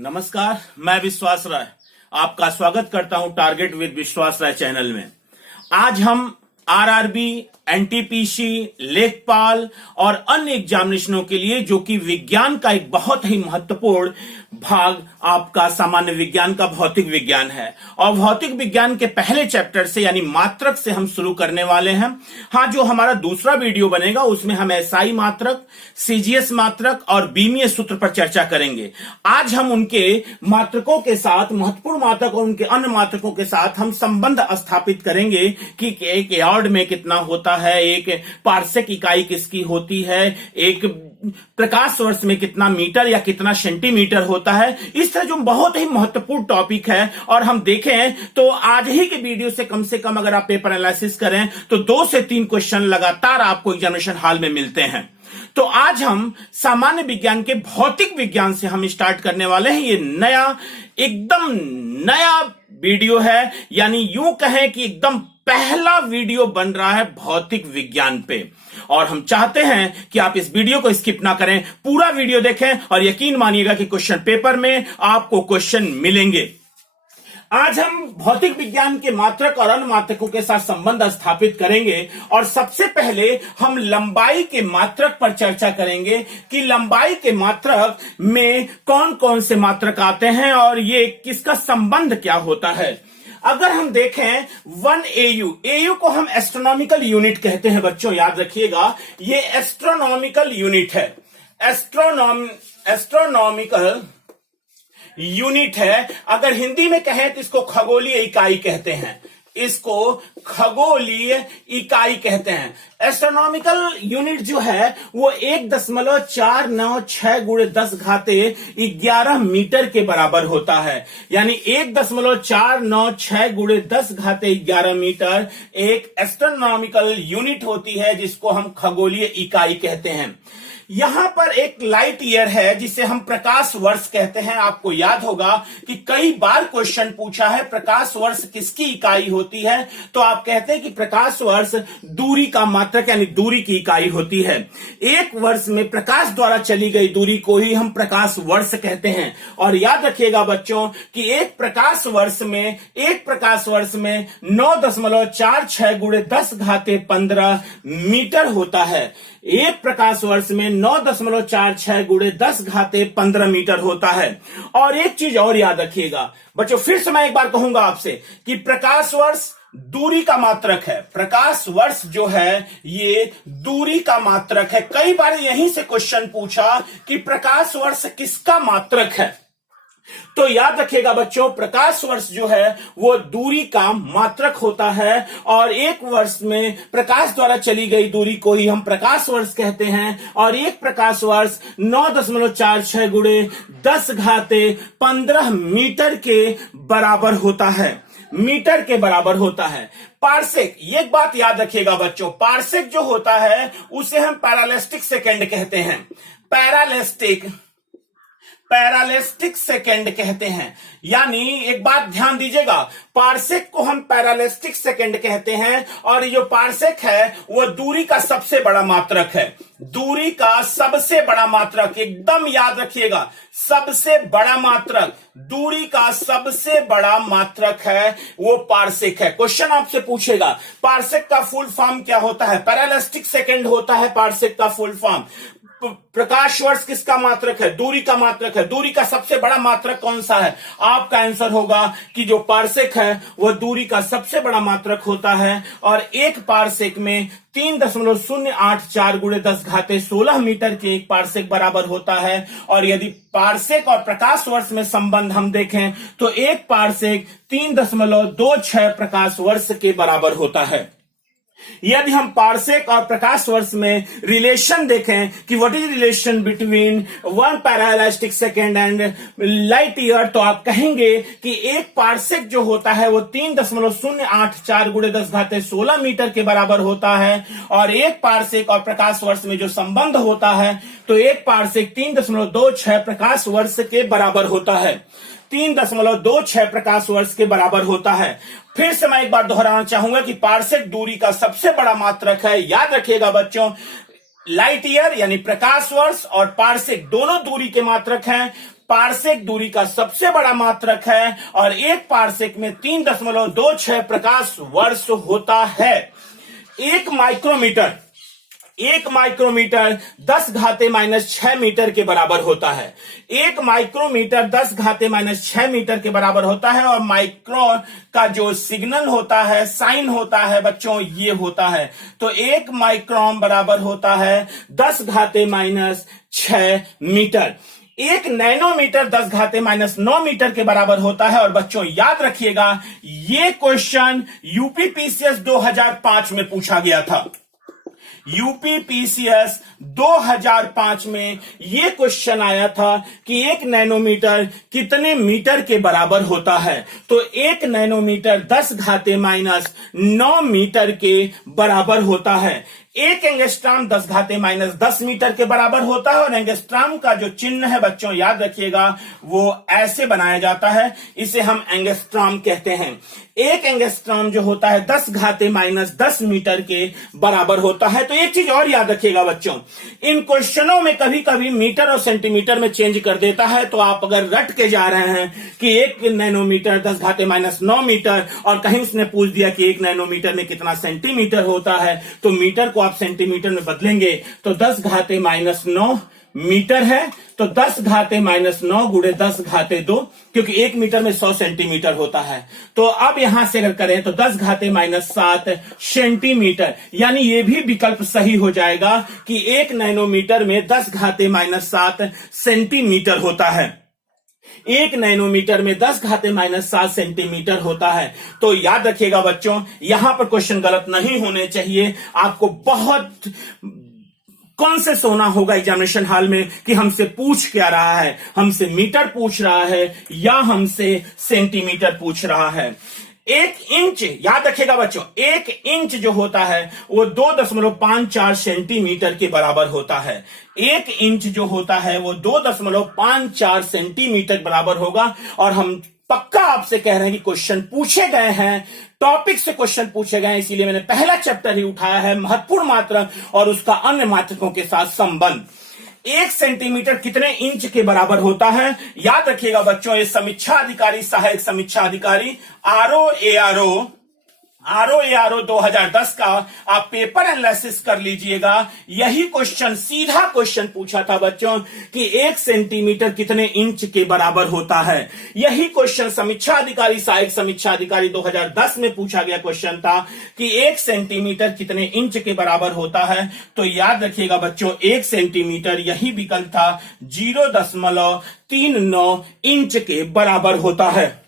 नमस्कार, मैं विश्वास राय आपका स्वागत करता हूं टारगेट विद विश्वास राय चैनल में। आज हम आरआरबी, एनटीपीसी, लेखपाल और अन्य एग्जामिनेशनों के लिए जो कि विज्ञान का एक बहुत ही महत्वपूर्ण भाग आपका सामान्य विज्ञान का भौतिक विज्ञान है और भौतिक विज्ञान के पहले चैप्टर से यानी मात्रक से हम शुरू करने वाले हैं। हाँ, जो हमारा दूसरा वीडियो बनेगा उसमें हम एसआई मात्रक, सीजीएस मात्रक और बीमीय सूत्र पर चर्चा करेंगे। आज हम उनके मात्रकों के साथ, महत्वपूर्ण मात्रक और उनके अन्य मात्रकों के साथ हम संबंध स्थापित करेंगे कि एक यार्ड में कितना होता है, एक पार्सेक इकाई किसकी होती है, एक प्रकाश वर्ष में कितना मीटर या कितना सेंटीमीटर होता है। इस तरह जो बहुत ही महत्वपूर्ण टॉपिक है और हम देखें तो आज ही के वीडियो से कम अगर आप पेपर एनालिसिस करें तो 2 से 3 क्वेश्चन लगातार आपको एग्जामिनेशन हॉल में मिलते हैं। तो आज हम सामान्य विज्ञान के भौतिक विज्ञान से हम स्टार्ट करने वाले हैं। ये एकदम नया वीडियो है, यानी यूं कहें कि एकदम पहला वीडियो बन रहा है भौतिक विज्ञान पे और हम चाहते हैं कि आप इस वीडियो को स्किप ना करें, पूरा वीडियो देखें और यकीन मानिएगा कि क्वेश्चन पेपर में आपको क्वेश्चन मिलेंगे। आज हम भौतिक विज्ञान के मात्रक और अन्य मात्रकों के साथ संबंध स्थापित करेंगे और सबसे पहले हम लंबाई के मात्रक पर चर्चा करेंगे कि लंबाई के मात्रक में कौन कौन से मात्रक आते हैं और ये किसका संबंध क्या होता है। अगर हम देखें 1 AU को हम एस्ट्रोनॉमिकल यूनिट कहते हैं बच्चों, याद रखिएगा ये एस्ट्रोनॉमिकल यूनिट है। एस्ट्रोनॉमिकल यूनिट है। अगर हिंदी में कहें तो इसको खगोलीय इकाई कहते हैं, इसको खगोलीय इकाई कहते हैं। एस्ट्रोनॉमिकल यूनिट जो है वो 1.496 × 10⁻11 मीटर के बराबर होता है, यानी 1.496 × 10⁻11 मीटर एक एस्ट्रोनॉमिकल यूनिट होती है जिसको हम खगोलीय इकाई कहते हैं। यहां पर एक लाइट ईयर है जिसे हम प्रकाश वर्ष कहते हैं। आपको याद होगा कि कई बार क्वेश्चन पूछा है प्रकाश वर्ष किसकी इकाई होती है, तो आप कहते हैं कि प्रकाश वर्ष दूरी का मात्रक यानी दूरी की इकाई होती है। एक वर्ष में प्रकाश द्वारा चली गई दूरी को ही हम प्रकाश वर्ष कहते हैं। और याद रखिएगा बच्चों कि एक प्रकाश वर्ष में 9.46 × 10⁻15 मीटर होता है। एक प्रकाश वर्ष में 9.46 × 10⁻15 मीटर होता है। और एक चीज और याद रखिएगा बच्चों, फिर से मैं एक बार कहूंगा आपसे कि प्रकाश वर्ष दूरी का मात्रक है। प्रकाश वर्ष जो है ये दूरी का मात्रक है। कई बार यहीं से क्वेश्चन पूछा कि प्रकाश वर्ष किसका मात्रक है, तो याद रखिएगा बच्चों प्रकाश वर्ष जो है वो दूरी का मात्रक होता है और एक वर्ष में प्रकाश द्वारा चली गई दूरी को ही हम प्रकाश वर्ष कहते हैं। और एक प्रकाश वर्ष 9.46 × 10⁻15 मीटर के बराबर होता है, मीटर के बराबर होता है। पार्सेक, ये बात याद रखिएगा बच्चों, पार्सेक जो होता है उसे हम पैरालेस्टिक सेकेंड कहते हैं। पैरालेस्टिक सेकेंड कहते हैं, यानी एक बात ध्यान दीजिएगा, पार्सेक को हम पैरालेस्टिक सेकेंड कहते हैं और ये जो पार्सेक है वो दूरी का सबसे बड़ा मात्रक है। दूरी का सबसे बड़ा मात्रक, एकदम याद रखिएगा, सबसे बड़ा मात्रक, दूरी का सबसे बड़ा मात्रक है वो पार्सेक है। क्वेश्चन आपसे पूछेगा पार्सेक का फुल फॉर्म क्या होता है, पैरालेस्टिक सेकेंड होता है पार्सेक का फुल फॉर्म। प्रकाश वर्ष किसका मात्रक है, दूरी का मात्रक है। दूरी का सबसे बड़ा मात्रक कौन सा है, आपका आंसर होगा कि जो पार्सेक है वह दूरी का सबसे बड़ा मात्रक होता है। और एक पार्सेक में 3.084 × 10⁻16 मीटर के एक पार्सेक बराबर होता है। और यदि पार्सेक और प्रकाश वर्ष में संबंध हम देखें तो एक पार्सेक 3.26 प्रकाश वर्ष के बराबर होता है। यदि हम पार्सेक और प्रकाश वर्ष में रिलेशन देखें कि what is relation between 1 parallactic second and light year, तो आप कहेंगे कि एक पार्सेक जो होता है वो 3.084 × 10⁻16 मीटर के बराबर होता है। और एक पार्सेक और प्रकाश वर्ष में जो संबंध होता है तो एक पार्सेक 3.26 प्रकाश वर्ष के बराबर होता है। 3.26 प्रकाश वर्ष के बराबर होता है। फिर से मैं एक बार दोहराना चाहूंगा कि पार्सेक दूरी का सबसे बड़ा मात्रक है। याद रखिएगा बच्चों, लाइट ईयर यानी प्रकाश वर्ष और पार्सेक दोनों दूरी के मात्रक हैं। पारसेक दूरी का सबसे बड़ा मात्रक है और एक पारसेक में 3.26 प्रकाश वर्ष होता है। एक माइक्रोमीटर 10⁻⁻6 मीटर के बराबर होता है। एक माइक्रोमीटर 10⁻⁻6 मीटर के बराबर होता है और माइक्रो का जो सिग्नल होता है, साइन होता है बच्चों, ये होता है। तो एक माइक्रोन बराबर होता है 10⁻⁻6 मीटर। एक नैनोमीटर 10⁻⁻9 मीटर के बराबर होता है। और बच्चों याद रखिएगा, ये क्वेश्चन यूपीपीसीएस 2005 में पूछा गया था। यूपीपीसीएस 2005 में यह क्वेश्चन आया था कि एक नैनोमीटर कितने मीटर के बराबर होता है। तो एक नैनोमीटर 10⁻⁹ मीटर के बराबर होता है। एक एंगस्ट्राम 10⁻⁻10 मीटर के बराबर होता है और एंगस्ट्राम का जो चिन्ह है बच्चों याद रखिएगा, वो ऐसे बनाया जाता है, इसे हम एंगस्ट्राम कहते हैं। एक एंगस्ट्राम जो होता है 10⁻⁻10 मीटर के बराबर होता है। तो एक चीज और याद रखिएगा बच्चों, इन क्वेश्चनों में कभी कभी मीटर और सेंटीमीटर में चेंज कर देता है। तो आप अगर रट के जा रहे हैं कि एक नैनोमीटर 10⁻⁹ मीटर और कहीं उसने पूछ दिया कि एक नैनोमीटर में कितना सेंटीमीटर होता है, तो मीटर को आप सेंटीमीटर में बदलेंगे तो 10⁻⁹ मीटर है। तो 10⁻⁹ गुणे 10⁻², क्योंकि एक मीटर में 100 सेंटीमीटर होता है। तो अब यहां से अगर करें तो 10⁻⁷ सेंटीमीटर, यानी यह भी विकल्प सही हो जाएगा कि एक नैनोमीटर में 10⁻⁷ सेंटीमीटर होता है। एक नैनोमीटर में 10⁻⁷ सेंटीमीटर होता है। तो याद रखिएगा बच्चों, यहां पर क्वेश्चन गलत नहीं होने चाहिए। आपको बहुत कॉन्शियस होना होगा एग्जामिनेशन हॉल में कि हमसे पूछ क्या रहा है, हमसे मीटर पूछ रहा है या हमसे सेंटीमीटर पूछ रहा है। एक इंच, याद रखिएगा बच्चों, एक इंच जो होता है वो 2.54 सेंटीमीटर के बराबर होता है। एक इंच जो होता है वो 2.54 सेंटीमीटर बराबर होगा। और हम पक्का आपसे कह रहे हैं कि क्वेश्चन पूछे गए हैं, टॉपिक से क्वेश्चन पूछे गए हैं, इसीलिए मैंने पहला चैप्टर ही उठाया है, महत्वपूर्ण मात्रक और उसका अन्य मात्रकों के साथ संबंध। 1 सेंटीमीटर कितने इंच के बराबर होता है? याद रखिएगा बच्चों, ये समीक्षा अधिकारी, सहायक समीक्षा अधिकारी ROARO 2010 का आप पेपर एनालिसिस कर लीजिएगा। यही क्वेश्चन, सीधा क्वेश्चन पूछा था बच्चों कि 1 सेंटीमीटर कितने इंच के बराबर होता है। यही क्वेश्चन समीक्षा अधिकारी, सहायक समीक्षा अधिकारी 2010 में पूछा गया क्वेश्चन था कि 1 सेंटीमीटर कितने इंच के बराबर होता है। तो याद रखिएगा बच्चों, 1 सेंटीमीटर यही विकल्प था, 0.39 इंच के बराबर होता है।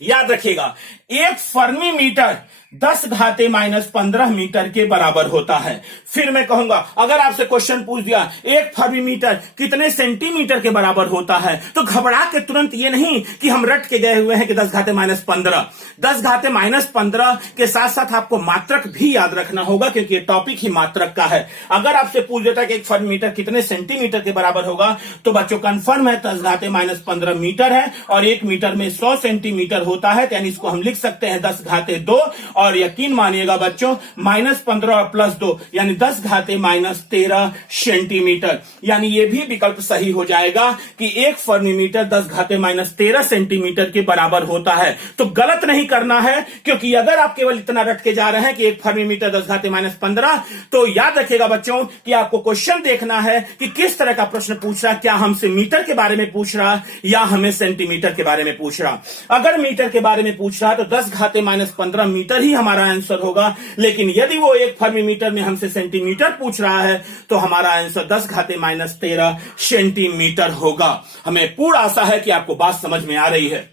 याद रखिएगा, एक फर्मी मीटर 10⁻⁻15 मीटर के बराबर होता है। फिर मैं कहूंगा, अगर आपसे क्वेश्चन पूछ दिया एक फर्मी मीटर कितने सेंटीमीटर के बराबर होता है, तो घबरा के तुरंत ये नहीं कि हम रट के गए हुए हैं कि 10⁻⁻15। 10⁻⁻15 के साथ साथ आपको मात्रक भी याद रखना होगा, क्योंकि ये टॉपिक ही मात्रक का है। अगर आपसे पूछ देता है कि एक फर्मी मीटर कितने सेंटीमीटर के बराबर होगा, तो बच्चों कंफर्म है 10⁻⁻15 मीटर है और 1 मीटर में 100 सेंटीमीटर होता है। यानी इसको हम लिख सकते हैं 10⁻²। और यकीन मानिएगा बच्चों, -15 और +2 यानी 10⁻⁻13 सेंटीमीटर। यानी यह भी विकल्प सही हो जाएगा कि एक फर्मी मीटर 10⁻⁻13 सेंटीमीटर के बराबर होता है। तो गलत नहीं करना है, क्योंकि अगर आप केवल इतना रट के जा रहे हैं कि एक फर्मी मीटर 10⁻⁻15, तो याद रखिएगा बच्चों कि आपको क्वेश्चन देखना है कि किस तरह का प्रश्न पूछ रहा, क्या हमसे मीटर के बारे में पूछ रहा या हमें सेंटीमीटर के बारे में पूछ रहा। अगर मीटर के बारे में पूछ रहा तो 10⁻⁻15 मीटर ही हमारा आंसर होगा। लेकिन यदि वो एक फर्मी मीटर में हमसे सेंटीमीटर पूछ रहा है तो हमारा आंसर 10⁻⁻13 सेंटीमीटर होगा। हमें पूर्ण आशा है कि आपको बात समझ में आ रही है।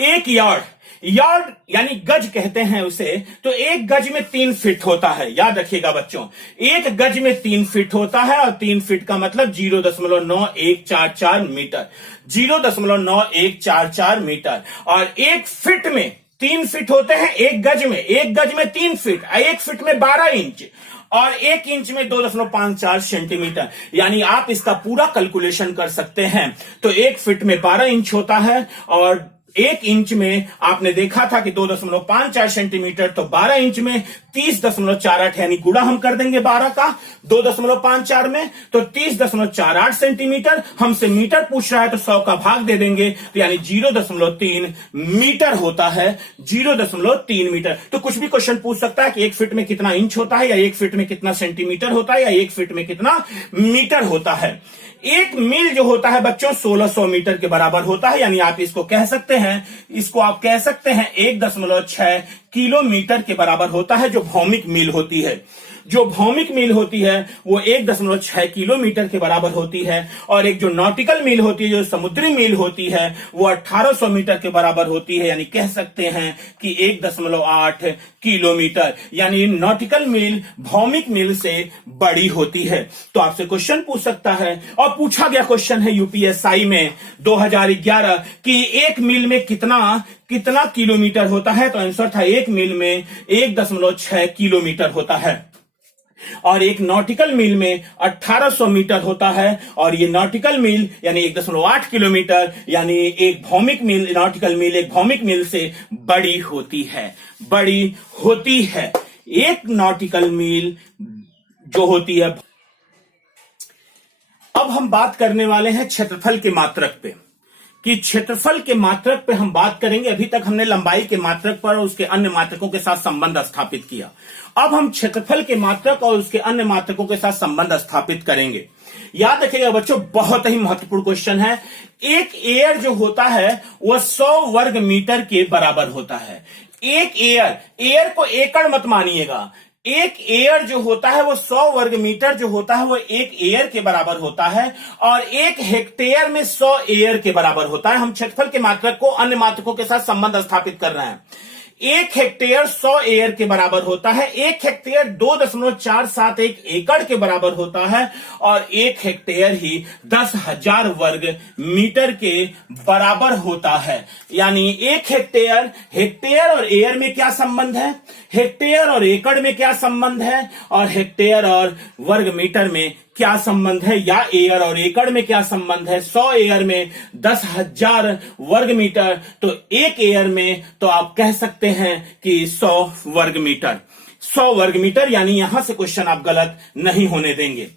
एक यार्ड यानी गज कहते हैं उसे, तो एक गज में 3 फीट होता है। याद रखिएगा बच्चों, एक गज में 3 फीट होता है और 3 फीट का मतलब 0.9144 मीटर, 0.9144 मीटर। और एक फीट में 3 फीट होते हैं एक गज में 3 फीट, एक फीट में 12 इंच और 1 इंच में 2.54 सेंटीमीटर। यानी आप इसका पूरा कैलकुलेशन कर सकते हैं। तो 1 फीट में 12 इंच होता है और 1 इंच में आपने देखा था कि 2.54 सेंटीमीटर, तो 12 इंच में 30.48, यानी गुणा हम कर देंगे 12 का 2.54 में, तो 30.48 सेंटीमीटर। हमसे मीटर पूछ रहा है तो 100 का भाग दे देंगे, तो यानी 0.3 मीटर होता है, 0.3 मीटर। तो कुछ भी क्वेश्चन पूछ सकता है कि 1 फीट में कितना इंच होता है, या 1 फीट में कितना सेंटीमीटर होता है, या 1 फीट में कितना मीटर होता है। 1 मील जो होता है बच्चों 1600 मीटर के बराबर होता है, यानी आप इसको कह सकते हैं 1.6 किलोमीटर के बराबर होता है, जो भौमिक मील होती है। जो भौमिक मील होती है वो 1.6 किलोमीटर के बराबर होती है, और एक जो नॉटिकल मील होती है, जो समुद्री मील होती है, वो 1800 मीटर के बराबर होती है, यानी कह सकते हैं कि 1.8 किलोमीटर, यानी नॉटिकल मील भौमिक मील से बड़ी होती है। तो आपसे क्वेश्चन पूछ सकता है, और पूछा गया क्वेश्चन है यूपीएसआई में 2011 कि 1 मील में कितना किलोमीटर होता है, तो आंसर था 1 मील में 1.6 किलोमीटर होता है, और एक नॉटिकल मील में 1800 मीटर होता है, और ये नॉटिकल मील यानी 1.8 किलोमीटर, यानी एक भौमिक मील, नॉटिकल मील एक भौमिक मील से बड़ी होती है। एक नॉटिकल मील जो होती है। अब हम बात करने वाले हैं क्षेत्रफल के मात्रक पे, कि क्षेत्रफल के मात्रक पे हम बात करेंगे। अभी तक हमने लंबाई के मात्रक पर और उसके अन्य मात्रकों के साथ संबंध स्थापित किया। अब हम क्षेत्रफल के मात्रक और उसके अन्य मात्रकों के साथ संबंध स्थापित करेंगे। याद रखिएगा बच्चों, बहुत ही महत्वपूर्ण क्वेश्चन है। एक एयर जो होता है वह 100 वर्ग मीटर के बराबर होता है। एक एयर को एकड़ मत मानिएगा। एक एयर जो होता है वो 100 वर्ग मीटर जो होता है वो एक एयर के बराबर होता है, और 1 हेक्टेयर में 100 एयर के बराबर होता है। हम क्षेत्रफल के मात्रक को अन्य मात्रकों के साथ संबंध स्थापित कर रहे हैं। 1 हेक्टेयर 100 एयर के बराबर होता है। 1 हेक्टेयर 2.471 एकड़ के बराबर होता है, और 1 हेक्टेयर ही 10,000 वर्ग मीटर के बराबर होता है। यानी 1 हेक्टेयर और एयर में क्या संबंध है, हेक्टेयर और एकड़ में क्या संबंध है, और हेक्टेयर और वर्ग मीटर में क्या संबंध है, या एयर और एकड़ में क्या संबंध है। 100 एयर में 10,000 वर्ग मीटर, तो 1 एयर में तो आप कह सकते हैं कि 100 वर्ग मीटर। 100 वर्ग मीटर, यानी यहां से क्वेश्चन आप गलत नहीं होने देंगे।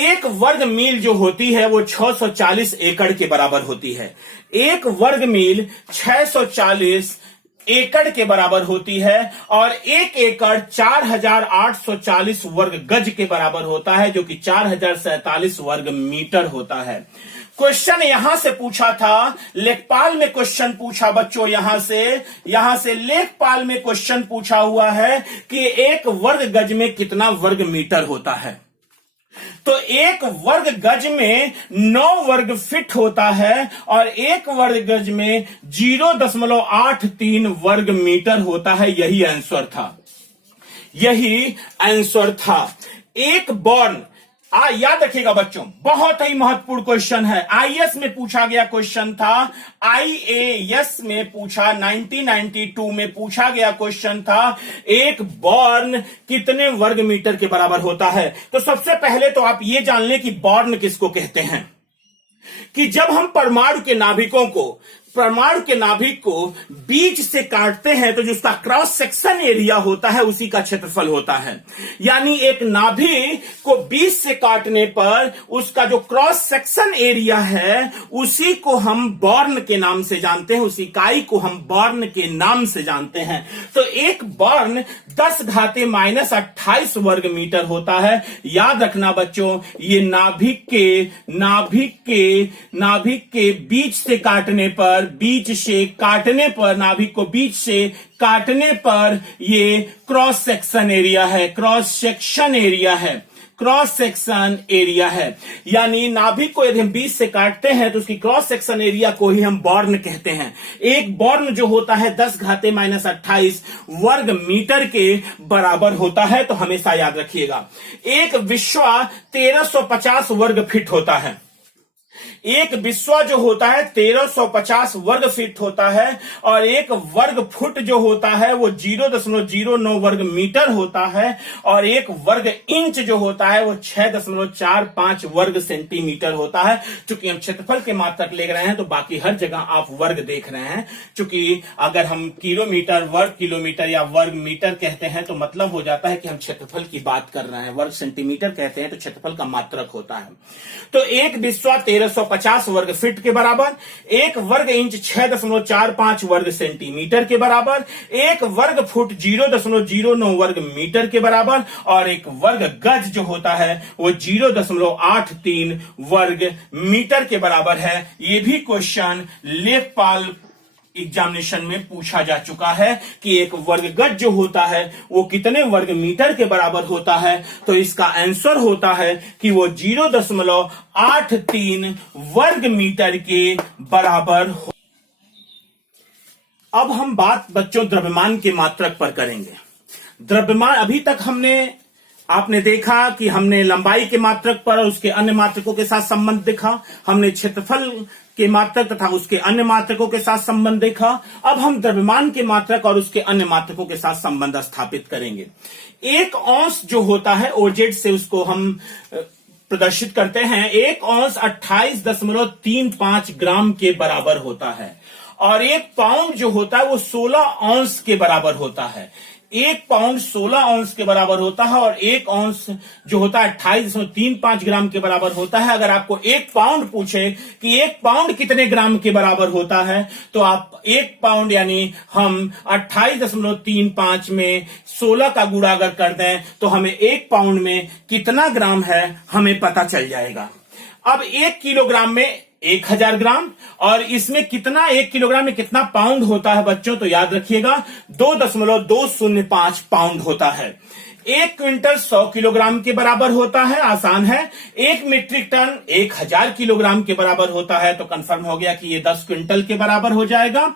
1 वर्ग मील जो होती है वो 640 एकड़ के बराबर होती है। 1 वर्ग मील 640 एकड़ के बराबर होती है, और 1 एकड़ 4840 वर्ग गज के बराबर होता है, जो कि 4047 वर्ग मीटर होता है। क्वेश्चन यहां से पूछा था, लेखपाल में क्वेश्चन पूछा बच्चों, यहां से लेखपाल में क्वेश्चन पूछा हुआ है कि 1 वर्ग गज में कितना वर्ग मीटर होता है। तो 1 वर्ग गज में 9 वर्ग फीट होता है, और 1 वर्ग गज में 0.83 वर्ग मीटर होता है। यही आंसर था। एक बॉर्न, याद रखिएगा बच्चों, बहुत ही महत्वपूर्ण क्वेश्चन है। आईएएस में पूछा गया क्वेश्चन था, आईएएस में पूछा 1992 में पूछा गया क्वेश्चन था, एक बॉर्न कितने वर्ग मीटर के बराबर होता है। तो सबसे पहले तो आप ये जान लें कि बॉर्न किसको कहते हैं, कि जब हम परमाणु के नाभिक को बीच से काटते हैं तो जो उसका क्रॉस सेक्शन एरिया होता है उसी का क्षेत्रफल होता है। यानी एक नाभिक को बीच से काटने पर उसका जो क्रॉस सेक्शन एरिया है उसी को हम बॉर्न के नाम से जानते हैं, उस इकाई को हम बॉर्न के नाम से जानते हैं। तो एक बॉर्न 10⁻⁻28 वर्ग मीटर होता है। याद रखना बच्चों, ये नाभिक के बीच से काटने पर, नाभिक को बीच से काटने पर ये क्रॉस सेक्शन एरिया है। यानी नाभिक को यदि हम बीच से काटते हैं तो उसकी क्रॉस सेक्शन एरिया को ही हम बॉर्न कहते हैं। एक बॉर्न जो होता है 10⁻⁻28 वर्ग मीटर के बराबर होता है। तो हमेशा याद रखिएगा, एक विश्वा 1350 वर्ग फीट होता है। एक बिस्वा जो होता है 1350 वर्ग फीट होता है और एक वर्ग फुट जो होता है वो 0.09 वर्ग मीटर होता है और एक वर्ग इंच जो होता है वो 6.45 वर्ग सेंटीमीटर होता है। चूंकि हम क्षेत्रफल के मात्रक ले रहे हैं तो बाकी हर जगह आप वर्ग देख रहे हैं। चूंकि अगर हम किलोमीटर, वर्ग किलोमीटर या वर्ग मीटर कहते हैं तो मतलब हो जाता है कि हम क्षेत्रफल की बात कर रहे हैं। वर्ग सेंटीमीटर कहते हैं तो क्षेत्रफल का मात्रक होता है। तो एक बिस्वा 1350 वर्ग फीट के बराबर, एक वर्ग इंच 6.45 वर्ग सेंटीमीटर के बराबर, एक वर्ग फुट 0.09 वर्ग मीटर के बराबर और एक वर्ग गज जो होता है वो 0.83 वर्ग मीटर के बराबर है। ये भी क्वेश्चन लेखपाल एग्जामिनेशन में पूछा जा चुका है कि एक वर्ग गज जो होता है वो कितने वर्ग मीटर के बराबर होता है। तो इसका आंसर होता है कि वो 0.83 वर्ग मीटर के बराबर हो। अब हम बात बच्चों द्रव्यमान के मात्रक पर करेंगे। द्रव्यमान, अभी तक आपने देखा कि हमने लंबाई के मात्रक पर और उसके अन्य मात्रकों के साथ संबंध देखा, हमने क्षेत्रफल के मात्रक तथा उसके अन्य मात्रकों के साथ संबंध देखा। अब हम द्रव्यमान के मात्रक और उसके अन्य मात्रकों के साथ संबंध स्थापित करेंगे। एक औंस जो होता है, ओजेड से उसको हम प्रदर्शित करते हैं, एक औंस 28.35 ग्राम के बराबर होता है और एक पाउंड जो होता है वो 16 औंस के बराबर होता है। एक पाउंड 16 औंस के बराबर होता है और एक औंस जो होता है 28.35 ग्राम के बराबर होता है। अगर आपको एक पाउंड पूछे कि एक पाउंड कितने ग्राम के बराबर होता है तो आप एक पाउंड यानी हम 28.35 में 16 का गुणा अगर कर दें तो हमें एक पाउंड में कितना ग्राम है हमें पता चल जाएगा। अब एक किलोग्राम में 1000 ग्राम और इसमें कितना, 1 किलोग्राम में कितना पाउंड होता है बच्चों, तो याद रखिएगा 2.205 पाउंड होता है। 1 क्विंटल 100 किलोग्राम के बराबर होता है, आसान है। 1 मीट्रिक टन 1000 किलोग्राम के बराबर होता है, तो कंफर्म हो गया कि ये 10 क्विंटल के बराबर हो जाएगा।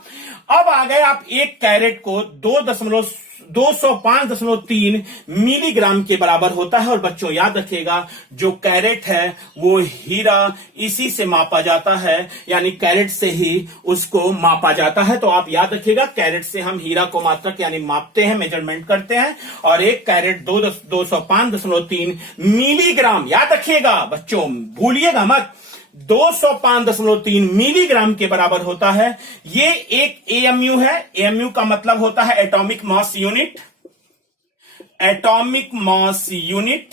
अब आ गए आप 1 कैरेट को 205.3 मिलीग्राम के बराबर होता है। और बच्चों याद रखिएगा जो कैरेट है वो हीरा इसी से मापा जाता है, यानी कैरेट से ही उसको मापा जाता है। तो आप याद रखिएगा कैरेट से हम हीरा को मात्रक यानी मापते हैं, मेजरमेंट करते हैं। और 1 कैरेट 205.3 मिलीग्राम, याद रखिएगा बच्चों, भूलिएगा मत, 205.3 मिलीग्राम के बराबर होता है। ये एक एएमयू है। एएमयू का मतलब होता है atomic mass unit. Atomic mass unit,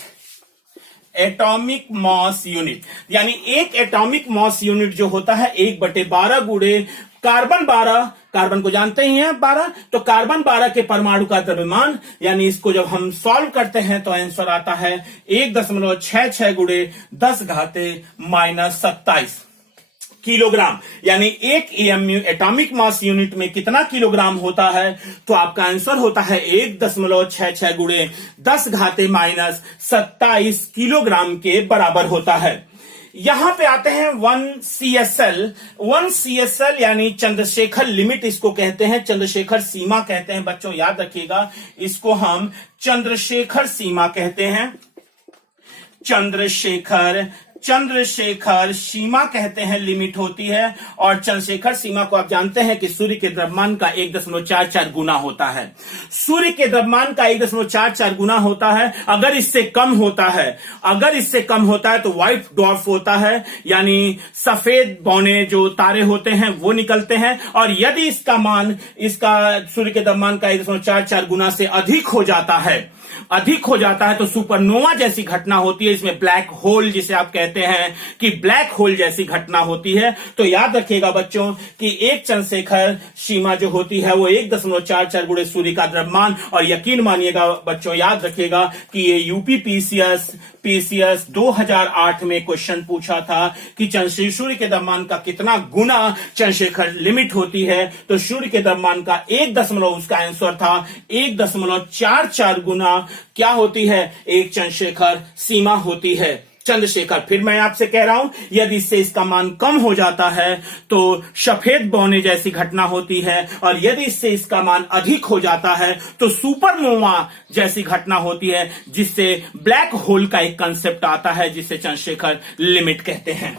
atomic mass unit यानी एक एटॉमिक मास यूनिट जो होता है 1/12 गुणे कार्बन 12, कार्बन को जानते ही हैं 12, तो कार्बन 12 के परमाणु का द्रव्यमान, यानी इसको जब हम सॉल्व करते हैं तो आंसर आता है 1.66 गुणे 10⁻⁻27 किलोग्राम। यानी एक एएमयू एटॉमिक मास यूनिट में कितना किलोग्राम होता है, तो आपका आंसर होता है 1.66 गुणे 10⁻⁻27 किलोग्राम के बराबर होता है। यहां पे आते हैं 1 CSL यानी चंद्रशेखर लिमिट इसको कहते हैं, चंद्रशेखर सीमा कहते हैं। बच्चों याद रखिएगा इसको हम चंद्रशेखर सीमा कहते हैं। चंद्रशेखर सीमा कहते हैं, लिमिट होती है। और चंद्रशेखर सीमा को आप जानते हैं कि सूर्य के द्रव्यमान का 1.44 गुना होता है। सूर्य के द्रव्यमान का 1.44 गुना होता है। अगर इससे कम होता है तो व्हाइट ड्वार्फ होता है, यानी सफेद बौने जो तारे होते हैं वो निकलते हैं। और यदि इसका मान सूर्य के द्रव्यमान का 1.44 गुना से अधिक हो जाता है तो सुपरनोवा जैसी घटना होती है। इसमें ब्लैक होल जिसे आप कहते हैं कि ब्लैक होल जैसी घटना होती है। तो याद रखिएगा बच्चों कि एक चंद्रशेखर सीमा जो होती है वो 1.44 गुणे सूर्य का द्रव्यमान। और यकीन मानिएगा बच्चों, याद रखिएगा कि ये यूपी पीसीएस 2008 में क्वेश्चन पूछा था कि सूर्य के द्रव्यमान का कितना गुना चंद्रशेखर लिमिट होती है। तो सूर्य के द्रव्यमान का उसका आंसर था 1.44 गुना क्या होती है, एक चंद्रशेखर सीमा होती है। चंद्रशेखर, फिर मैं आपसे कह रहा हूं, यदि इससे इसका मान कम हो जाता है तो सफेद बौने जैसी घटना होती है। और यदि इससे इसका मान अधिक हो जाता है तो सुपरनोवा जैसी घटना होती है, जिससे ब्लैक होल का एक कंसेप्ट आता है, जिसे चंद्रशेखर लिमिट कहते हैं।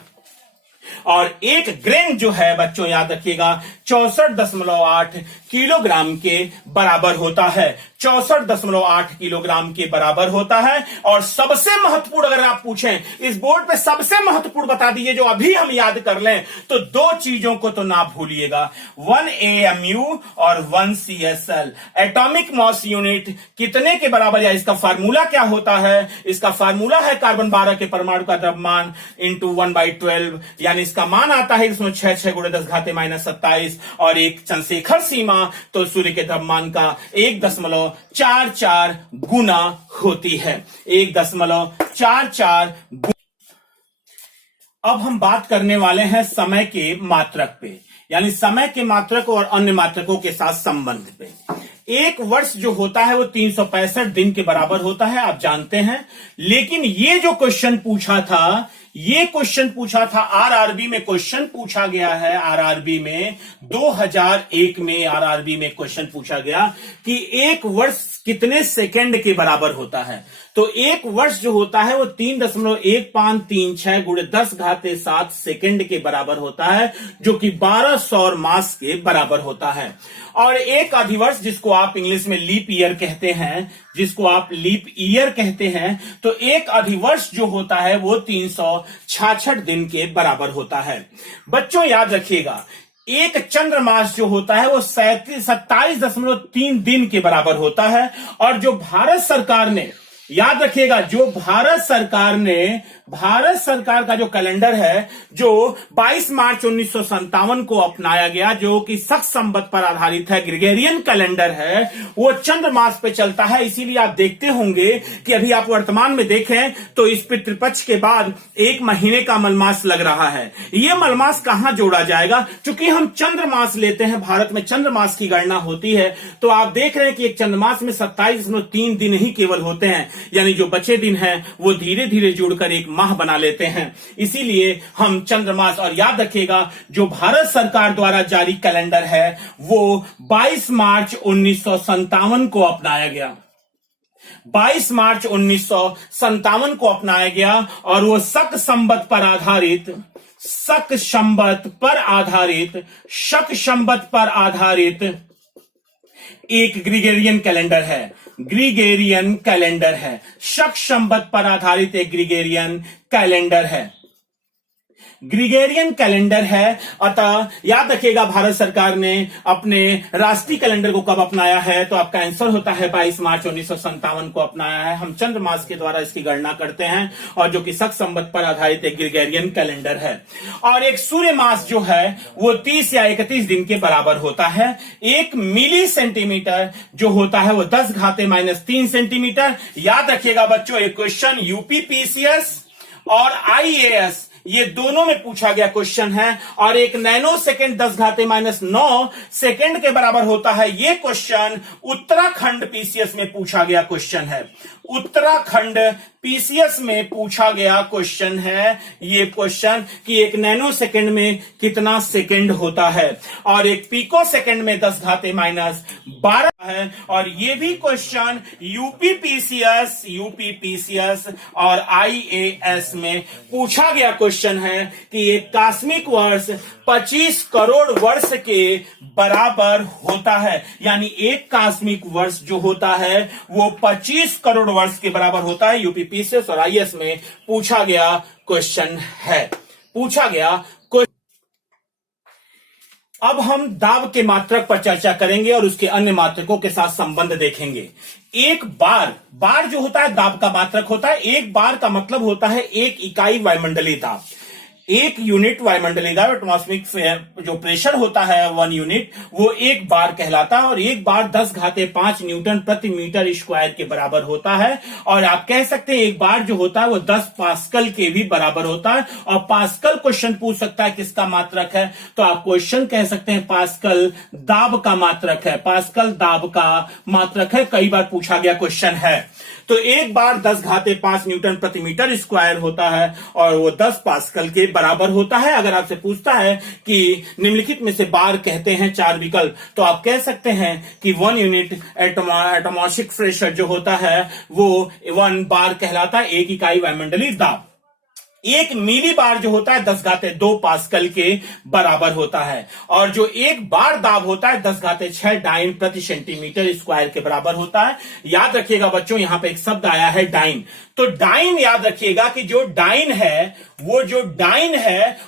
और 1 ग्रेन जो है बच्चों याद रखिएगा 64.8 किलोग्राम के बराबर होता है। 64.8 किलोग्राम के बराबर होता है। और सबसे महत्वपूर्ण अगर आप पूछें इस बोर्ड पे सबसे महत्वपूर्ण बता दीजिए जो अभी हम याद कर लें तो 2 चीजों को तो ना भूलिएगा, 1 AMU और 1 CSL। एटॉमिक मास यूनिट कितने के बराबर या इसका फार्मूला क्या होता है? इसका फार्मूला है कार्बन 12 के परमाणु का द्रव्यमान इंटू 1/12, यानी इसका मान आता है इसमें 6 6 × 10⁻27 और एक चंद्रशेखर सीमा तो सूर्य के द्रव्यमान का 1.44 गुना होती है। 1.44 गुना। अब हम बात करने वाले हैं समय के मात्रक पे, यानी समय के मात्रक और अन्य मात्रकों के साथ संबंध पे। एक वर्ष जो होता है वो 365 दिन के बराबर होता है, आप जानते हैं। लेकिन ये जो क्वेश्चन पूछा था, ये क्वेश्चन पूछा था आरआरबी में, क्वेश्चन पूछा गया है आरआरबी में 2001 में आरआरबी में क्वेश्चन पूछा गया कि एक वर्ष कितने सेकंड के बराबर होता है। तो एक वर्ष जो होता है वो 3.1536 × 10⁻7 सेकंड के बराबर होता है, जो कि 12 सौर मास के बराबर होता है। और एक अधिवर्ष जिसको आप इंग्लिश में लीप ईयर कहते हैं, जिसको आप लीप ईयर कहते हैं, तो एक अधिवर्ष जो होता है वो 366 दिन के बराबर होता है। बच्चों याद रखिएगा एक चंद्रमास जो होता है वो 27.3 दिन के बराबर होता है। और जो भारत सरकार ने, याद रखिएगा, जो भारत सरकार का जो कैलेंडर है जो 22 मार्च 1957 को अपनाया गया, जो कि शक संवत पर आधारित है, ग्रेगोरियन कैलेंडर है, वो चंद्रमास पे चलता है। इसीलिए आप देखते होंगे कि अभी आप वर्तमान में देखें तो इस पितृपक्ष के बाद 1 महीने का मलमास लग रहा है। ये मलमास कहां जोड़ा जाएगा? क्योंकि हम चंद्रमास लेते हैं, भारत में चंद्रमास की गणना होती है, तो आप देख रहे हैं कि एक चंद्रमास में 27.3 दिन ही केवल होते हैं, यानी जो बचे दिन हैं वो धीरे धीरे जुड़कर एक माह बना लेते हैं। इसीलिए हम चंद्रमास, और याद रखिएगा जो भारत सरकार द्वारा जारी कैलेंडर है वो 22 मार्च 1957 को अपनाया गया। 22 मार्च 1957 को अपनाया गया और वो शक संवत पर आधारित एक ग्रेगोरियन कैलेंडर है। शक संवत पर आधारित एक ग्रेगोरियन कैलेंडर है। अतः याद रखिएगा भारत सरकार ने अपने राष्ट्रीय कैलेंडर को कब अपनाया है, तो आपका आंसर होता है 22 मार्च 1957 को अपनाया है। हम चंद्रमास के द्वारा इसकी गणना करते हैं और जो कि शक संवत पर आधारित एक ग्रेगोरियन कैलेंडर है। और एक सूर्य मास जो है वो 30 या 31 दिन के बराबर होता है। 1 मिली सेंटीमीटर जो होता है वो 10⁻³ सेंटीमीटर। याद रखिएगा बच्चों एक क्वेश्चन यूपीपीसीएस और आईएएस ये दोनों में पूछा गया क्वेश्चन है। और 1 नैनो सेकेंड 10⁻9 सेकेंड के बराबर होता है। ये क्वेश्चन उत्तराखंड पीसीएस में पूछा गया क्वेश्चन है। उत्तराखंड पीसीएस में पूछा गया क्वेश्चन है ये क्वेश्चन कि 1 नैनो सेकेंड में कितना सेकेंड होता है और 1 पिको सेकेंड में 10⁻12 है। और ये भी क्वेश्चन यूपीपीसीएस और आईएएस में पूछा गया क्वेश्चन है कि एक कॉस्मिक वर्ष 25 करोड़ वर्ष के बराबर होता है, यानी एक कॉस्मिक वर्ष जो होता है वो 25 करोड़ वर्ष के बराबर होता है। यूपीपीसीएस और आईएएस में पूछा गया क्वेश्चन है। अब हम दाब के मात्रक पर चर्चा करेंगे और उसके अन्य मात्रकों के साथ संबंध देखेंगे। एक बार जो होता है दाब का मात्रक होता है। एक बार का मतलब होता है 1 इकाई वायुमंडलीय दाब, 1 यूनिट वायुमंडलीय दाब, एटमॉस्फेरिक जो प्रेशर होता है 1 यूनिट, वो 1 बार कहलाता है। और 1 बार 10⁵ न्यूटन प्रति मीटर स्क्वायर के बराबर होता है। और आप कह सकते हैं 1 बार जो होता है वो 10 पास्कल के भी बराबर होता है। और पास्कल क्वेश्चन पूछ सकता है किसका मात्रक है, तो आप क्वेश्चन कह सकते हैं पास्कल दाब का मात्रक है। पास्कल दाब का मात्रक है, कई बार पूछा गया क्वेश्चन है। तो 1 बार 10⁵ न्यूटन प्रति मीटर स्क्वायर होता है और वो 10 पास्कल के बराबर होता है। अगर आपसे पूछता है कि निम्नलिखित में से बार कहते हैं 4 विकल्प, तो आप कह सकते हैं कि 1 यूनिट एटमॉस्फेरिक प्रेशर जो होता है वो 1 बार कहलाता है, 1 इकाई वायुमंडलीय दाब। 1 मिली बार जो होता है 10⁻² पास्कल के बराबर होता है, और जो 1 बार दाब होता है 10⁻6 डाइन प्रति सेंटीमीटर स्क्वायर के बराबर होता है। याद रखिएगा बच्चों, यहां पे एक शब्द आया है डाइन। तो डाइन याद रखिएगा कि जो डाइन है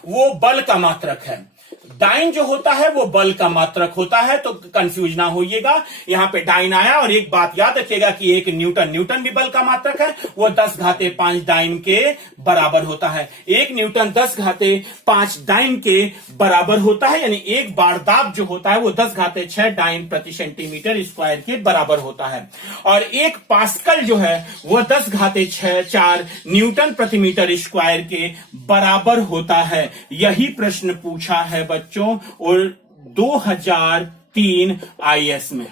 वो बल का मात्रक है। डाइन जो होता है वो बल का मात्रक होता है, तो कंफ्यूज ना होइएगा। यहां पे डाइन आया, और एक बात याद रखिएगा कि 1 न्यूटन भी बल का मात्रक है, वो 10⁻5 डाइन के बराबर होता है। 1 न्यूटन 10⁻5 डाइन के बराबर होता है, यानी 1 बार दाब जो होता है वो 10⁻6 डाइन प्रति सेंटीमीटर स्क्वायर के बराबर होता है। और 1 पास्कल जो है वो 10⁻4 न्यूटन प्रति मीटर स्क्वायर के बराबर होता है। यही प्रश्न पूछा है बच्चों और 2003 आईएएस में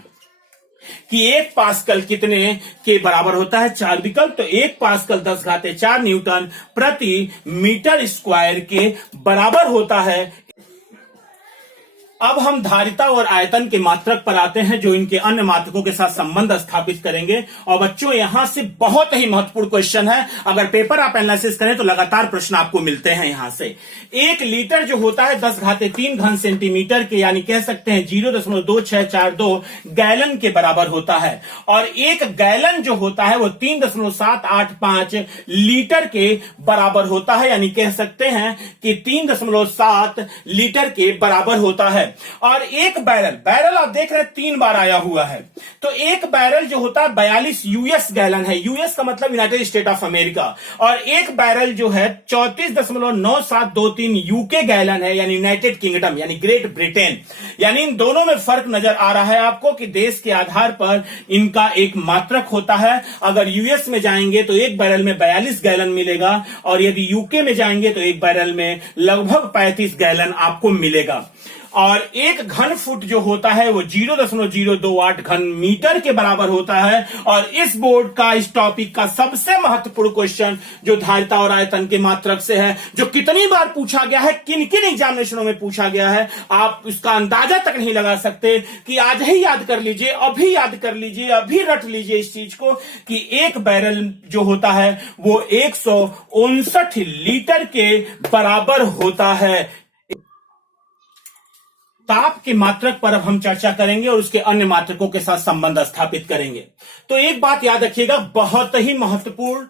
कि 1 पास्कल कितने के बराबर होता है। 4 विकल्प। तो 1 पास्कल 10⁻4 न्यूटन प्रति मीटर स्क्वायर के बराबर होता है। अब हम धारिता और आयतन के मात्रक पर आते हैं, जो इनके अन्य मात्रकों के साथ संबंध स्थापित करेंगे। और बच्चों यहां से बहुत ही महत्वपूर्ण क्वेश्चन है, अगर पेपर आप एनालिसिस करें तो लगातार प्रश्न आपको मिलते हैं यहां से। 1 लीटर जो होता है 10⁻3 घन सेंटीमीटर के, यानी कह सकते हैं 0.2642 गैलन के बराबर होता है। और 1 गैलन जो होता है वो 3.785 लीटर के बराबर होता है, यानी कह सकते हैं कि 3.7 लीटर के बराबर होता है। और 1 बैरल आप देख रहे हैं 3 बार आया हुआ है, तो 1 बैरल जो होता है 42 यूएस गैलन है। यूएस का मतलब यूनाइटेड स्टेट ऑफ अमेरिका। और 1 बैरल जो है 34.9723 यूके गैलन है, यानी यूनाइटेड किंगडम, यानी ग्रेट ब्रिटेन। यानी इन दोनों में फर्क नजर आ रहा है आपको कि देश के आधार पर इनका एक मात्रक होता है। अगर यूएस में जाएंगे तो 1 बैरल में 42 गैलन मिलेगा, और यदि यूके में जाएंगे तो 1 बैरल में लगभग 35 गैलन आपको मिलेगा। और 1 घन फुट जो होता है वो 0.028 घन मीटर के बराबर होता है। और इस बोर्ड का, इस टॉपिक का सबसे महत्वपूर्ण क्वेश्चन जो धारिता और आयतन के मात्रक से है, जो कितनी बार पूछा गया है, किन किन एग्जामिनेशनों में पूछा गया है, आप उसका अंदाजा तक नहीं लगा सकते। कि आज ही याद कर लीजिए, अभी याद कर लीजिए, अभी रट लीजिए इस चीज को कि 1 बैरल जो होता है वो 159 लीटर के बराबर होता है। ताप के मात्रक पर अब हम चर्चा करेंगे और उसके अन्य मात्रकों के साथ संबंध स्थापित करेंगे। तो एक बात याद रखिएगा, बहुत ही महत्वपूर्ण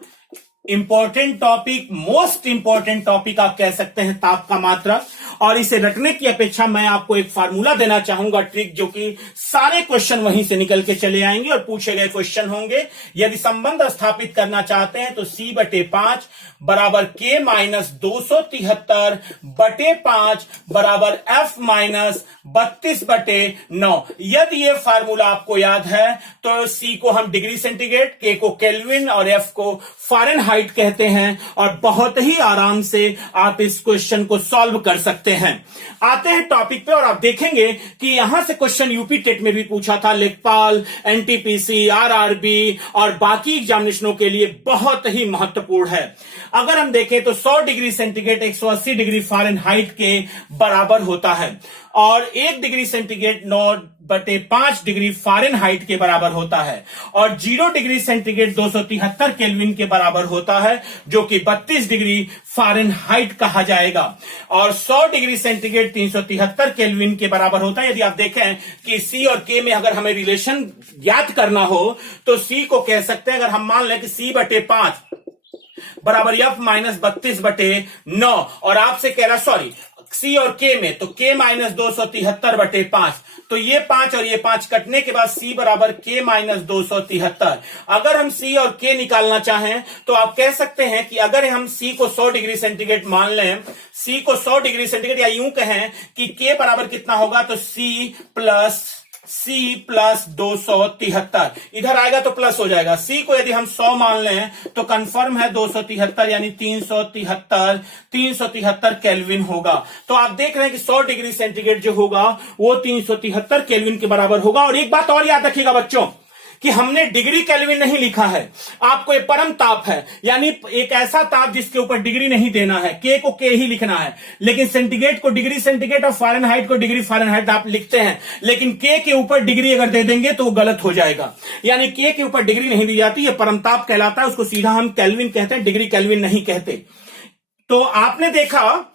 important topic, most important topic आप कह सकते हैं ताप का मात्रक। और इसे रटने की अपेक्षा मैं आपको एक फार्मूला देना चाहूंगा, ट्रिक, जो कि सारे क्वेश्चन वहीं से निकल के चले आएंगे और पूछे गए क्वेश्चन होंगे। यदि संबंध स्थापित करना चाहते हैं तो C/5 बराबर K माइनस 273/5 बराबर F माइनस 32/9। यदि ये फार्मूला आपको याद है तो C को हम डिग्री सेंटीग्रेड, K को केल्विन और F को फ़ारेनहाइट कहते हैं। और बहुत ही आराम से आप इस क्वेश्चन को सॉल्व कर सकते हैं। आते हैं टॉपिक पे, और आप देखेंगे कि यहां से क्वेश्चन यूपी टेट में भी पूछा था, लेखपाल, एनटीपीसी, आरआरबी और बाकी एग्जामिनेशनों के लिए बहुत ही महत्वपूर्ण है। अगर हम देखें तो 100 डिग्री सेंटीग्रेड 180 डिग्री फ़ारेनहाइट के बराबर होता है, और 1 डिग्री सेंटीग्रेड 9/5 डिग्री फ़ारेनहाइट के बराबर होता है, और 0 डिग्री सेंटीग्रेड 273 केल्विन के बराबर होता है, जो कि 32 डिग्री फ़ारेनहाइट कहा जाएगा। और 100 डिग्री सेंटीग्रेड 373 केल्विन के बराबर होता है। यदि आप देखें कि सी और के में अगर हमें रिलेशन ज्ञात करना हो तो सी को कह सकते हैं, अगर हम मान लें कि C/5 बराबर F माइनस 32/9, और आपसे कह रहा, सॉरी, C और K में, तो K माइनस 273/5, तो ये 5 और ये 5 कटने के बाद C बराबर K माइनस 273। अगर हम C और K निकालना चाहें तो आप कह सकते हैं कि अगर हम C को 100 डिग्री सेंटीग्रेड मान लें, C को 100 डिग्री सेंटीग्रेड, या यूं कहें कि K बराबर कितना होगा, तो C प्लस 273, इधर आएगा तो प्लस हो जाएगा। C को यदि हम 100 मान लें तो कंफर्म है 273, यानी 373 केल्विन होगा। तो आप देख रहे हैं कि 100 डिग्री सेंटीग्रेड जो होगा वो 373 केल्विन के बराबर होगा। और एक बात और याद रखिएगा बच्चों कि हमने डिग्री केल्विन नहीं लिखा है, आपको एक परम ताप है, यानी एक ऐसा ताप जिसके ऊपर डिग्री नहीं देना है। K को K ही लिखना है, लेकिन सेंटीग्रेड को डिग्री सेंटीग्रेड और फ़ारेनहाइट को डिग्री फ़ारेनहाइट आप लिखते हैं, लेकिन K के ऊपर डिग्री अगर दे देंगे तो वो गलत हो जाएगा। यानी K के ऊपर डिग्री नहीं दी जाती, ये परम ताप कहलाता है, उसको सीधा हम केल्विन कहते हैं, डिग्री केल्विन नहीं कहते। तो आपने देखा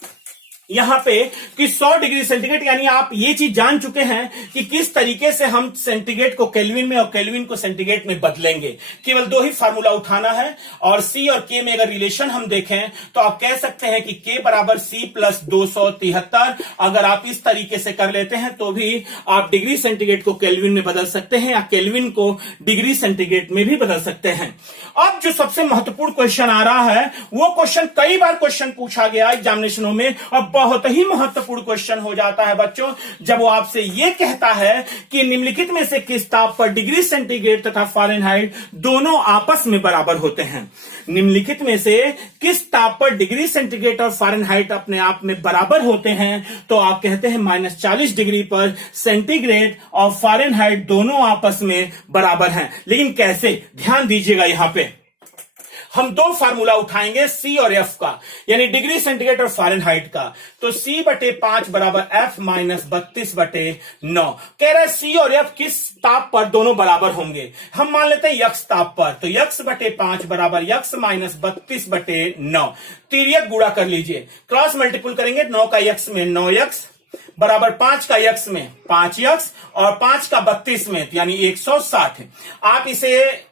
यहां पे कि 100 डिग्री सेंटीग्रेड, यानी आप ये चीज जान चुके हैं कि किस तरीके से हम सेंटीग्रेड को केल्विन में और केल्विन को सेंटीग्रेड में बदलेंगे। केवल दो ही फार्मूला उठाना है, और सी और के में अगर रिलेशन हम देखें तो आप कह सकते हैं कि के बराबर सी प्लस 273। अगर आप इस तरीके से कर लेते हैं तो भी आप डिग्री सेंटीग्रेड को केल्विन में बदल सकते हैं या केल्विन को डिग्री सेंटीग्रेड में भी बदल सकते हैं। अब जो सबसे महत्वपूर्ण क्वेश्चन आ रहा है, वो क्वेश्चन कई बार क्वेश्चन पूछा गया एग्जामिनेशनों में, और बहुत ही महत्वपूर्ण क्वेश्चन हो जाता है बच्चों जब वो आपसे ये कहता है कि निम्नलिखित में से किस ताप पर डिग्री सेंटीग्रेड तथा फ़ारेनहाइट दोनों आपस में बराबर होते हैं। निम्नलिखित में से किस ताप पर डिग्री सेंटीग्रेड और फ़ारेनहाइट अपने आप में बराबर होते हैं, तो आप कहते हैं -40 डिग्री पर सेंटीग्रेड और फ़ारेनहाइट दोनों आपस में बराबर हैं। लेकिन कैसे, ध्यान दीजिएगा, यहां पे हम दो फार्मूला उठाएंगे सी और एफ का, यानी डिग्री सेंटीग्रेड और फ़ारेनहाइट का। तो C/5 बराबर F - 32/9। कह रहा है सी और एफ किस ताप पर दोनों बराबर होंगे। हम मान लेते हैं यक्स ताप पर, तो x/5 बराबर x - 32/9। तिर्यक गुणा कर लीजिए, क्रॉस मल्टीपल करेंगे, 9 का x में 9x बराबर 5 का x में 5x और 5 का 32 में, यानी 160। आप इसे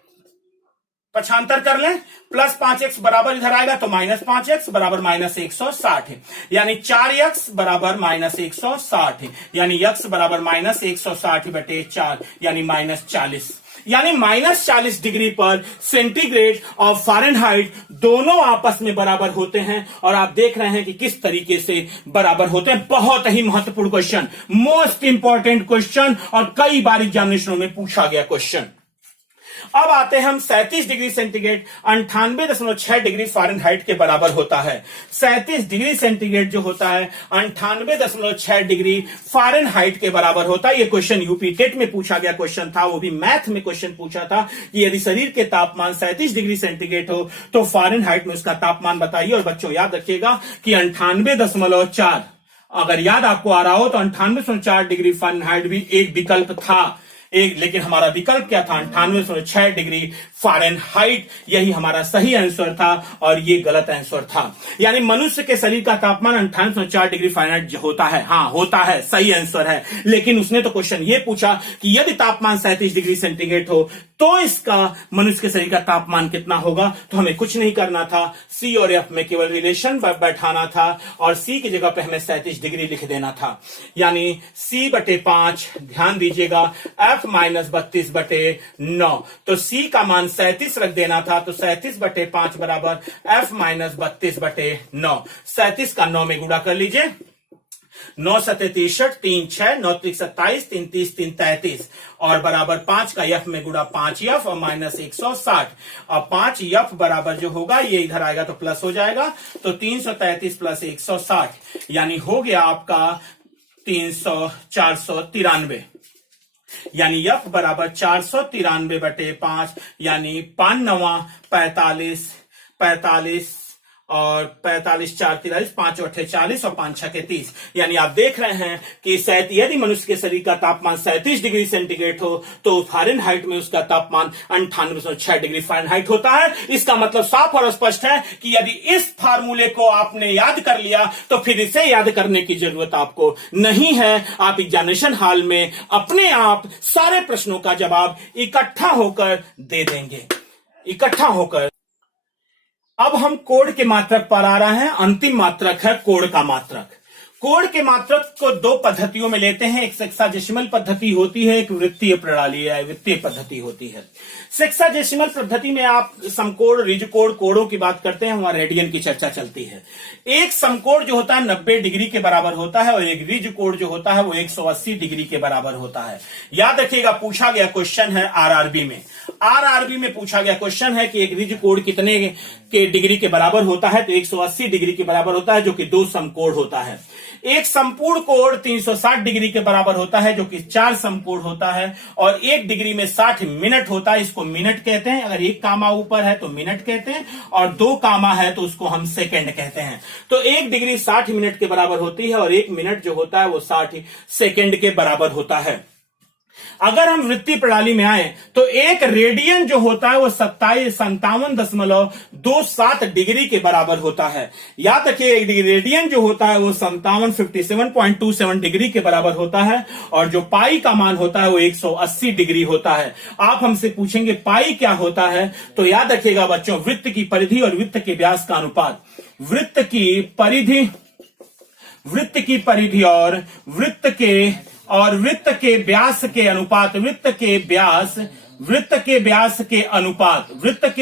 पक्षांतर कर लें, प्लस 5x बराबर इधर आएगा तो -5x बराबर -160, यानी 4x बराबर -160, यानी x बराबर -160/4, यानी -40, यानी -40 डिग्री पर सेंटीग्रेड और फ़ारेनहाइट दोनों आपस में बराबर होते हैं। और आप देख रहे हैं कि किस तरीके से बराबर होते हैं। बहुत ही महत्वपूर्ण क्वेश्चन, मोस्ट इंपॉर्टेंट क्वेश्चन, और कई बार एग्जामिनेशनों में पूछा गया क्वेश्चन। अब आते हैं हम 37 डिग्री सेंटीग्रेड 98.6 डिग्री फ़ारेनहाइट के बराबर होता है। 37 डिग्री सेंटीग्रेड जो होता है 98.6 डिग्री फ़ारेनहाइट के बराबर होता है। यह क्वेश्चन यूपी टेट में पूछा गया क्वेश्चन था, वो भी मैथ में क्वेश्चन पूछा था कि यदि शरीर के तापमान 37 डिग्री सेंटीग्रेड हो तो फ़ारेनहाइट में उसका तापमान बताइए। और बच्चों याद रखिएगा कि 98.4, अगर याद आपको आ रहा हो तो 98.4 डिग्री फ़ारेनहाइट भी एक विकल्प था, लेकिन हमारा विकल्प क्या था, 98.6 डिग्री फ़ारेनहाइट। यही हमारा सही आंसर था और ये गलत आंसर था। यानी मनुष्य के शरीर का तापमान 98.4 डिग्री फ़ारेनहाइट होता है। हाँ, होता है, सही आंसर है। लेकिन उसने तो क्वेश्चन ये पूछा कि यदि तापमान 37 डिग्री सेंटीग्रेड हो तो इसका मनुष्य के शरीर का तापमान कितना होगा। तो हमें कुछ नहीं करना था, सी और एफ में केवल रिलेशन बैठाना था और सी की जगह पे हमें 37 डिग्री लिख देना था, यानी C/5। ध्यान दीजिएगा, F - 32/9, तो C का मान 37 रख देना था। तो 37/5 बराबर F - 32/9। 37 का 9 में गुणा कर लीजिए, 9 7 63, 3 6, 9 3 27, 3 30, 3 33 और बराबर 5 का f में गुणा 5f और -160। और 5f बराबर जो होगा ये इधर आएगा तो प्लस हो जाएगा, तो 333 प्लस 160, यानी हो गया आपका 493, यानी f बराबर 493/5, यानी 5 9 45 45 और 45 4 43, 5 8 40 और 5 6 30। यानी आप देख रहे हैं कि यदि मनुष्य के शरीर का तापमान 37 डिग्री सेंटीग्रेड हो तो फ़ारेनहाइट में उसका तापमान 98.6 डिग्री फ़ारेनहाइट होता है। इसका मतलब साफ और स्पष्ट है कि यदि इस फार्मूले को आपने याद कर लिया तो फिर इसे याद करने की जरूरत आपको नहीं है। आप एग्जामिनेशन हॉल में अपने आप सारे प्रश्नों का जवाब इकट्ठा होकर दे देंगे, इकट्ठा होकर। अब हम कोड के मात्रक पर आ रहे हैं। अंतिम मात्रक है कोड का मात्रक। कोड के मात्रक को दो पद्धतियों में लेते हैं, एक सेक्साडेसिमल पद्धति होती है, एक वृत्तीय प्रणाली या वृत्तीय पद्धति होती है। सेक्साडेसिमल पद्धति में आप समकोण, रिजकोण, कोणों की बात करते हैं, वहां रेडियन की चर्चा चलती है। एक समकोण जो होता है 90 डिग्री के बराबर होता है और एक रिजकोण जो होता है वो 180 डिग्री के बराबर होता है। याद रखिएगा, पूछा गया क्वेश्चन है आरआरबी में। आरआरबी में पूछा गया क्वेश्चन है कि एक रिजकोण कितने के डिग्री के बराबर होता है, तो 180 डिग्री के बराबर होता है, जो कि दो समकोण होता है। एक संपूर्ण कोण 360 डिग्री के बराबर होता है, जो कि 4 समकोण होता है, और 1 डिग्री में 60 मिनट होता है, इसको मिनट कहते हैं। अगर 1 कामा ऊपर है तो मिनट कहते हैं, और 2 कामा है तो उसको हम सेकंड कहते हैं। तो 1 डिग्री 60 मिनट के बराबर होती है और 1 मिनट जो होता है वो 60 सेकंड के बराबर होता है। अगर हम वृत्तीय प्रणाली में आए तो एक रेडियन जो होता है वो 57.27 डिग्री के बराबर होता है। याद रखिए, एक रेडियन जो होता है वो 57 डिग्री के बराबर होता है, और जो पाई का मान होता है वो 180 डिग्री होता है। आप हमसे पूछेंगे पाई क्या होता है, तो याद रखिएगा बच्चों, वृत्त की परिधि और वृत्त के व्यास का अनुपात, वृत्त की परिधि और वृत्त के व्यास के अनुपात, वृत्त के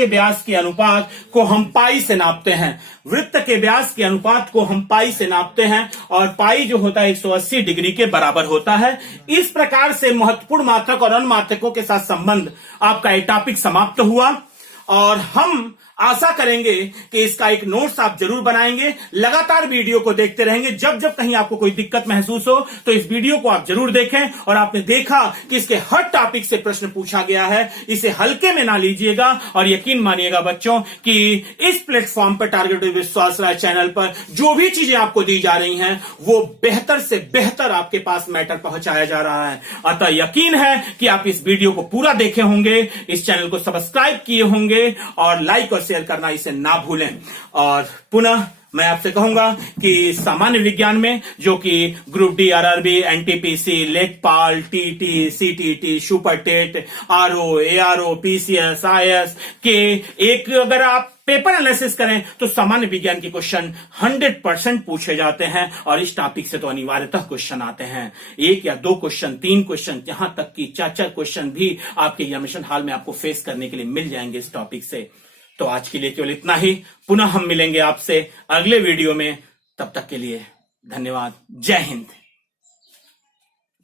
व्यास के अनुपात को हम पाई से नापते हैं। वृत्त के व्यास के अनुपात को हम पाई से नापते हैं, और पाई जो होता है 180 डिग्री के बराबर होता है। इस प्रकार से महत्वपूर्ण मात्रक और अनमात्रकों के साथ संबंध आपका एक टॉपिक समाप्त हुआ, और हम आशा करेंगे कि इसका एक नोट्स आप जरूर बनाएंगे। लगातार वीडियो को देखते रहेंगे। जब जब कहीं आपको कोई दिक्कत महसूस हो तो इस वीडियो को आप जरूर देखें, और आपने देखा कि इसके हर टॉपिक से प्रश्न पूछा गया है, इसे हल्के में ना लीजिएगा, और यकीन मानिएगा बच्चों कि इस प्लेटफॉर्म पर, टारगेट विद विश्वास राय चैनल पर जो भी चीजें आपको दी जा रही हैं वो बेहतर से बेहतर आपके पास मैटर पहुंचाया जा रहा है। अतः यकीन है कि आप इस वीडियो को पूरा देखे होंगे, इस चैनल को सब्सक्राइब किए होंगे, और लाइक और शेयर करना इसे ना भूलें। और पुनः मैं आपसे कहूंगा कि सामान्य विज्ञान में, जो कि ग्रुप डी, आरआरबी, एनटीपीसी, लेखपाल, TT, CTT, super TET, RO, ARO, PCS, IAS के एक अगर आप पेपर एनालिसिस करें तो सामान्य विज्ञान के क्वेश्चन 100% पूछे जाते हैं, और इस टॉपिक से तो अनिवार्यतः क्वेश्चन आते हैं। 1 या 2 क्वेश्चन, 3 क्वेश्चन, यहां तक कि 4 क्वेश्चन भी आपके एग्जामिनेशन हॉल में आपको फेस करने के लिए मिल जाएंगे इस टॉपिक से। तो आज के लिए केवल इतना ही। पुनः हम मिलेंगे आपसे अगले वीडियो में। तब तक के लिए धन्यवाद। जय हिंद।